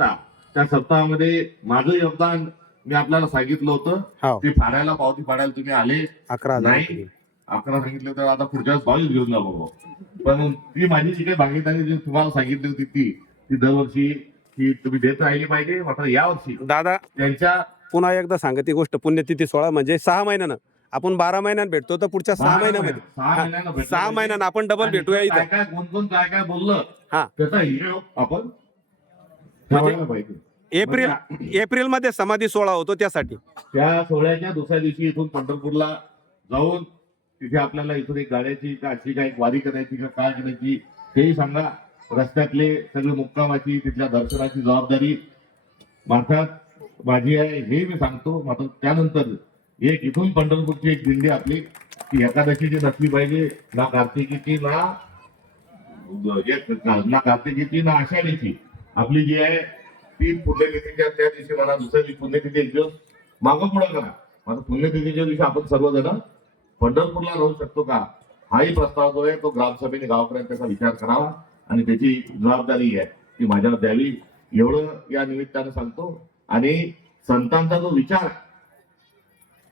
सप्ताह, त्या सप्ताहामध्ये माझं योगदान मी आपल्याला सांगितलं होतं. हो. ते फाडायला पावती फाडायला तुम्ही आले 11,000 नाही. 11 सांगितलं तर आता पुढच्या 22 घेऊन जा बाबा. पण ती माझी जी काही भागीदारी जी तुम्हाला सांगितली होती ती दरवर्षी की तुम्ही देत राहिली पाहिजे. मात्र यावर्षी दादा त्यांच्या पुन्हा एकदा सांगा ती गोष्ट. पुण्यतिथी 16 म्हणजे 6 महिन्यानं. आपण 12 महिन्यात भेटतो तर पुढच्या 6 महिन्यामध्ये 6 महिन्यानं आपण डबल भेटूया काय इथं. काय कोण काय काय बोललं हा. त्याचा हिशोब आपण ठेवायला पाहिजे. एप्रिल मध्ये समाधी सोहळा होतो त्यासाठी. त्या सोहळ्याच्या दुसऱ्या दिवशी इथून पंढरपूरला जाऊन तिथे आपल्याला इथून एक गाड्याची का अशी काय वारी करायची का काय करायची तेही सांगा. रस्त्यातले सगळे मुक्कामाची तिथल्या दर्शनाची जबाबदारी मार्फत माझी आहे हे मी सांगतो. मात्र त्यानंतर एक इथून पंढरपूरची एक दिंडी आपली ती एकादशीची नसली पाहिजे, ना कार्तिकीची ना कार्तिकीची ना आषाढीची. आपली जी आहे ती पुण्यतिथीच्या त्या दिवशी मला दुसऱ्या दिवशी पुण्यतिथी एक दिवस मागं पुढं करा. माझं पुण्यतिथीच्या दिवशी आपण सर्वजण पंढरपूरला राहू शकतो का हाही प्रस्ताव जो आहे तो ग्रामसभेने गावापर्यंत त्याचा विचार करावा आणि त्याची जबाबदारी आहे ती माझ्यावर द्यावी एवढं या निमित्तानं सांगतो. आणि संतांचा जो विचार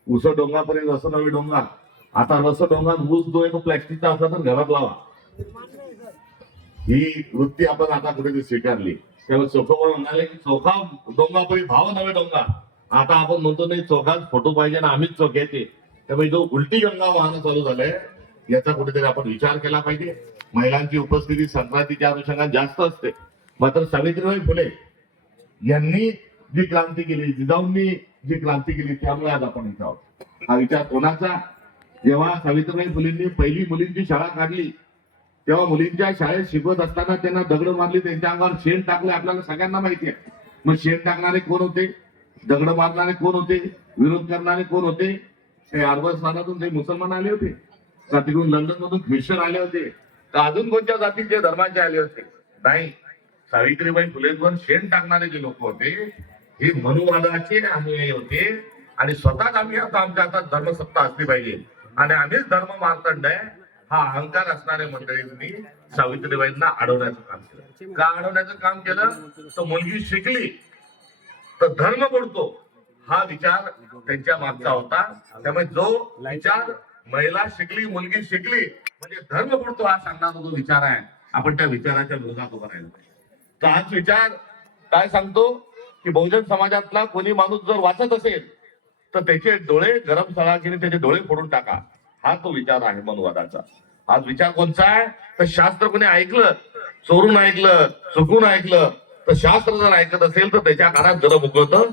उस डोंगापर्यंत रस नवे डोंगा, आता रस डोंगात ऊस जो आहे तो प्लॅस्टिकचा असला तर घरात लावा ही वृत्ती आपण आता कुठेतरी स्वीकारली. त्यामुळे चोखोबा म्हणाले की चोखा डोंगापरी भाव नवे डोंगा. आता आपण म्हणतो नाही चोखाच फोटो पाहिजे ना आम्हीच चोख्याचे. त्यामुळे जो उलटी गंगा वाहन चालू झालंय याचा कुठेतरी आपण विचार केला पाहिजे. महिलांची उपस्थिती संक्रांतीच्या अनुषंगाने जास्त असते. मात्र सावित्रीबाई फुले यांनी जी क्रांती केली, जिजाऊंनी जी क्रांती केली त्यामुळे आज आपण इथं आहोत. हा विचार कोणाचा? जेव्हा सावित्रीबाई फुलेंनी पहिली मुलींची शाळा काढली तेव्हा मुलींच्या शाळेत शिकवत असताना त्यांना दगड मारली, त्यांच्या अंगावर शेण टाकले. आपल्याला सगळ्यांना माहिती आहे. मग शेण टाकणारे कोण होते, दगड मारणारे कोण होते, विरोध करणारे कोण होते? ते अरबस्थानातून ते मुसलमान आले होते का तिकडून लंडन मधून ख्रिश्चन आले होते का अजून कोणत्या जातीचे धर्माचे आले होते? नाही. सावित्रीबाई फुलेंवर शेण टाकणारे जे लोक होते हे मनुवादाचे अनुयायी होते आणि स्वतःच आम्ही आता आमच्या हातात धर्मसत्ता असली पाहिजे आणि आम्हीच धर्म मार्तंड आहे हा अहंकार असणारे मंडळींनी सावित्रीबाईंना अडवण्याचं काम केलं. का अडवण्याचं काम केलं? तर मुलगी शिकली तर धर्म बुडतो हा विचार त्यांच्या मागचा होता. त्यामुळे जो विचार महिला शिकली मुलगी शिकली म्हणजे धर्म बुडतो हा सांगणारा जो विचार आहे आपण त्या विचाराच्या विरोधात उभा राहिला पाहिजे. तर हाच विचार काय सांगतो की बहुजन समाजातला कोणी माणूस जर वाचत असेल तर त्याचे डोळे गरम सळाकीने त्याचे डोळे फोडून टाका हा तो विचार आहे मनुवादाचा. हाच विचार कोणचा आहे? तर शास्त्र कोणी ऐकलं, चोरून ऐकलं, चुकून ऐकलं तर शास्त्र जर ऐकत असेल तर त्याच्या कानात गरम उकळतं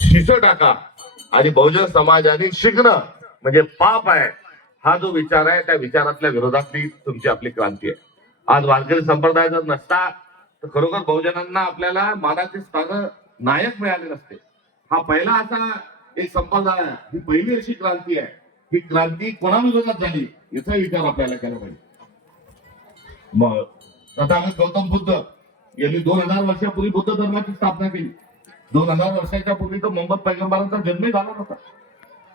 शिस टाका. आणि बहुजन समाजाने शिकणं म्हणजे पाप आहे हा जो विचार आहे त्या विचारातल्या विरोधातली तुमची आपली क्रांती आहे. आज वारकरी संप्रदाय जर नसता तर खरोखर बहुजनांना आपल्याला मानाचे स्थान नायक मिळाले नसते. हा पहिला असा एक संप्रदाय आहे, ही पहिली अशी क्रांती आहे. ही क्रांती कोणाविरोधात झाली याचा विचार आपल्याला केला पाहिजे. मग तथागत गौतम बुद्ध यांनी 2000 वर्षापूर्वी बुद्ध धर्माची स्थापना केली. 2000 वर्षाच्या पूर्वी तर मोहम्मद पैगंबरांचा जन्मही झाला नव्हता,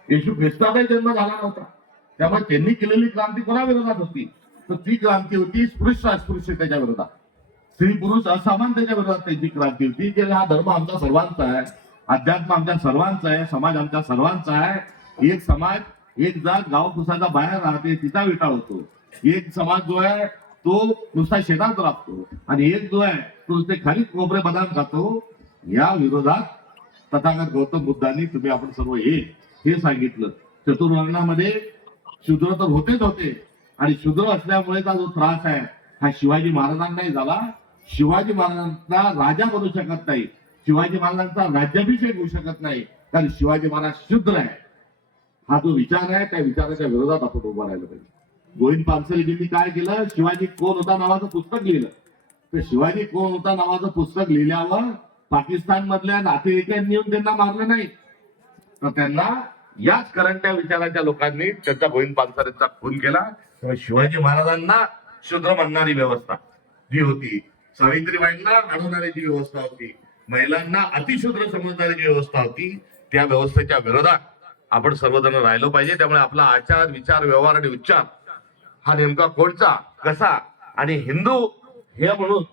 येशू ख्रिस्ताचाही जन्म झाला नव्हता. त्यामुळे त्यांनी केलेली क्रांती कोणाविरोधात होती? तर ती क्रांती होती स्पृश्य अस्पृश्यतेच्या विरोधात, स्त्री पुरुष असमानतेच्या विरोधात त्यांची क्रांती होती. की हा धर्म आमचा सर्वांचा आहे, अध्यात्म आमच्या सर्वांचा आहे, समाज आमच्या सर्वांचा आहे. एक समाज एक जात गाव कुसाचा बाहेर राहते तिचा विटाळ होतो. एक समाज जो आहे तो नुसता शेतात राहतो आणि एक जो आहे तो नुसते खाली कोपरे बदाम खातो. या विरोधात तथागत गौतम बुद्धांनी तुम्ही आपण सर्व हे सांगितलं. चतुर्वर्णामध्ये शूद्र तर होतेच होते आणि शूद्र असल्यामुळेचा जो त्रास आहे हा शिवाजी महाराजांनाही झाला. शिवाजी महाराजांचा राजा बनू शकत नाही, शिवाजी महाराजांचा राज्याभिषेक होऊ शकत नाही कारण शिवाजी महाराज शूद्र आहे. हा जो विचार आहे त्या विचाराच्या विरोधात आपण उभा राहिलं पाहिजे. गोविंद पानसरेजींनी काय केलं? शिवाजी कोण होता नावाचं पुस्तक लिहिलं. तर शिवाजी कोण होता नावाचं पुस्तक लिहिल्यावर पाकिस्तान मधल्या नातेवाईकांनी येऊन त्यांना मारलं नाही तर त्यांना याच करंट्या विचाराच्या लोकांनी त्यांचा गोविंद पानसरेंचा खून केला. तेव्हा शिवाजी महाराजांना शूद्र म्हणणारी व्यवस्था जी होती, सावित्रीबाईंना अडवणारी जी व्यवस्था होती, महिलांना अतिशूद्र समजणारी जी व्यवस्था होती त्या व्यवस्थेच्या विरोधात आपण सर्वजण राहिलो पाहिजे. त्यामुळे आपला आचार विचार व्यवहार आणि उच्चार हा नेमका कोणचा कसा आणि हिंदू हे म्हणून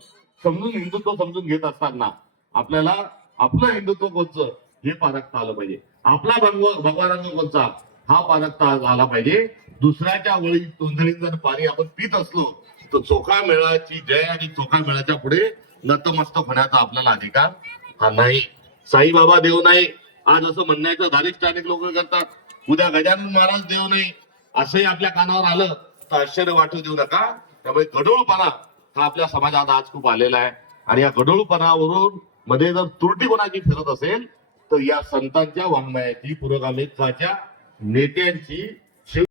समजून हिंदुत्व समजून घेत असताना आपल्याला आपलं हिंदुत्व कोणचं हे पारखता आलं पाहिजे. आपला भगवा रंग कोणचा हा पारखता आला पाहिजे. दुसऱ्याच्या वळी तोंडळीत जर पाणी आपण पित असलो तर चोखा मेळाची जय आणि चोखा मेळाच्या पुढे नतमस्तक होण्याचा आपल्याला अधिकार हा नाही. साईबाबा देव नाही आज असं म्हणण्याचं धारिष्ट अनेक लोक करतात. उद्या गजानन महाराज देव नाही असंही आपल्या कानावर आलं तर आश्चर्य वाटू देऊ नका. त्यामुळे गढूळपणा हा आपल्या समाजात आज खूप आलेला आहे आणि या गढूळपणावरून मध्ये जर त्रुटी कोणाची फिरत असेल तर या संतांच्या वाङ्मयाची पुरोगामित्वाच्या नेत्यांची